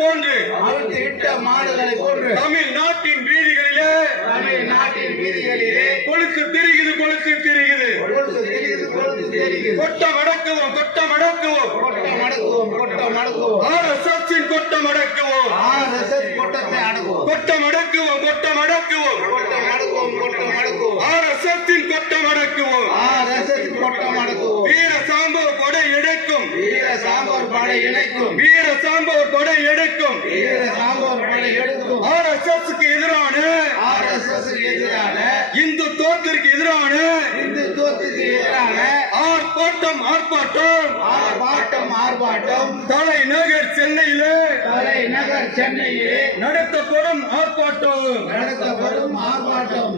போன்று தமிழ்நாட்டின் வீதிகளிலே கொலுசு திரிகுது கொட்டம் அடக்குவோம் RSS கொட்டம் அடக்குவோம் RSS கொட்டம் அடக்குவோம் வீர சாம்பவர் படை எடுக்கும் RSSக்கு எதிரான இந்துத்துவத்திற்கு எதிரான ஆர்ப்பாட்டம் தலைநகர் சென்னையிலே நடத்தப்படும் ஆர்ப்பாட்டம்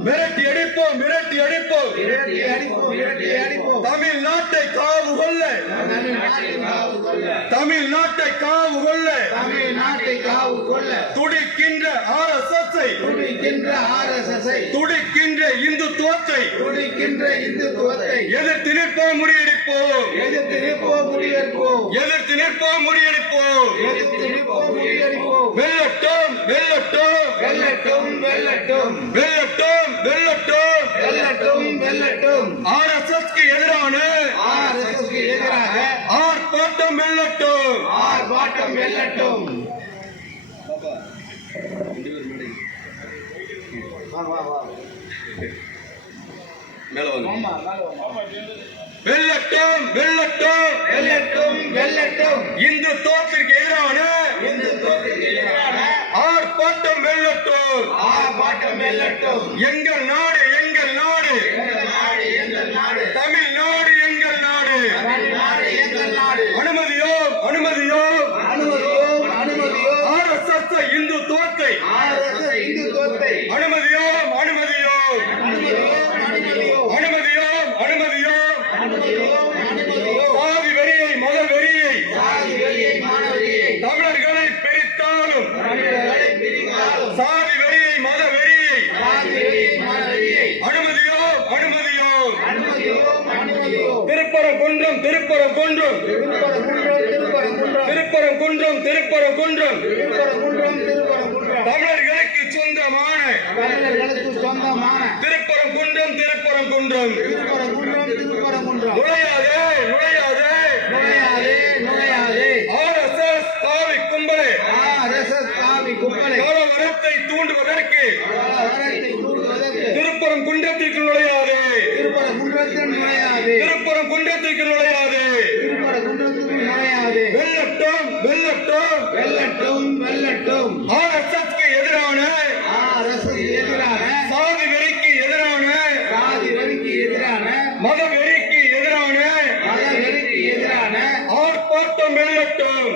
மிரட்டி அடிப்போம் தமிழ்நாட்டை காவு கொள்ள துடிக்கின்ற RSS-ஐ துடிக்கின்ற இந்துத்துவத்தை எதிர்த்து நிற்போம் முறியடிப்போம் வெல்லட்டும் RSS-க்கு எதிரான ஆர்ப்பாட்டம் வெல்லட்டும் வெல்லட்டும் இந்துத்துவத்திற்கு எதிரான ஆர்ப்பாட்டம் வெல்லட்டும் எங்கள் நாடு தமிழ்நாடு எங்கள் நாடு அனுமதியோ RSS இந்துத்துவத்தை அனுமதியோ சாதி வெறியை மத வெறியை தமிழர்களை பிரித்தாலும் சாதி வெறியை மத வெறியை அனுமதியோ திருப்பரங்குன்றம் தமிழர்களுக்கு சொந்தமான திருப்பரங்குன்றம் நுழையாதே RSS காவி கும்பலே கலவரத்தை தூண்டுவதற்கு திருப்பரங்குன்றத்திற்கு நுழையாதே வெல்லட்டும் RSS-க்கு எதிரான சாதி வெறிக்கு எதிரான மத வெறிக்கு எதிரான ஆர்ப்பாட்டம் வெல்லட்டும்